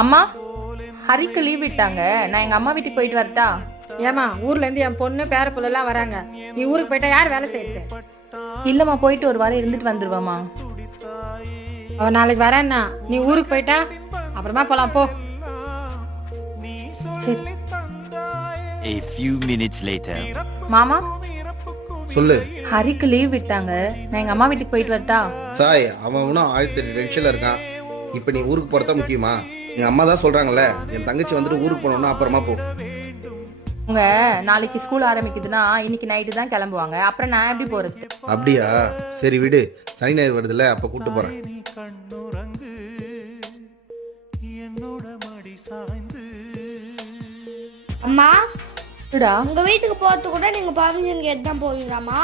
அம்மா, ஹரிக்கு லீவ் விட்டாங்க. நான் எங்க அம்மா வீட்டுக்கு போயிட்டு வரட்டா? ஏமா ஊர்ல இருந்து என் பொண்ணு பேர புள்ள எல்லாம் வராங்க. நீ ஊருக்கு போயிட்டா யார் வேலை செய்யுது? இல்லம்மா, போயிட்டு ஒரு வாரம் இருந்துட்டு வந்துருவேம்மா. அவ நாளைக்கு வரேன்னா நீ ஊருக்கு போயிட்டா அப்புறமா போலாம் போ. சரி A few minutes later. மாமா, சொல்லு. ஹரிக்கு லீவ் விட்டாங்க. நான் எங்க அம்மா வீட்டுக்கு போயிட்டு வரட்டா? சாய், அவன் இன்னும் 1008 டென்ஷனில் இருக்கான். இப்போ நீ ஊருக்கு போகிறதா முக்கியமா? எங்கள் அம்மா தான் சொல்கிறாங்கல்ல, என் தங்கச்சி வந்துட்டு ஊருக்கு போனோன்னா அப்புறமா போ. உங்க நாளைக்கு ஸ்கூல் ஆரம்பிக்குதுன்னா இன்னைக்கு நைட்டு தான் கிளம்புவாங்க. அப்புறம் நான் எப்படி போறது? அப்படியா? சரி விடு, சனி ஞாயிறு வருதுல்ல, அப்போ கூப்பிட்டு போகிறேன். அம்மா, டா உங்க வீட்டுக்கு போறது கூட நீங்க பர்மிஷன் கேட்டு தான் போவீங்களாம்மா?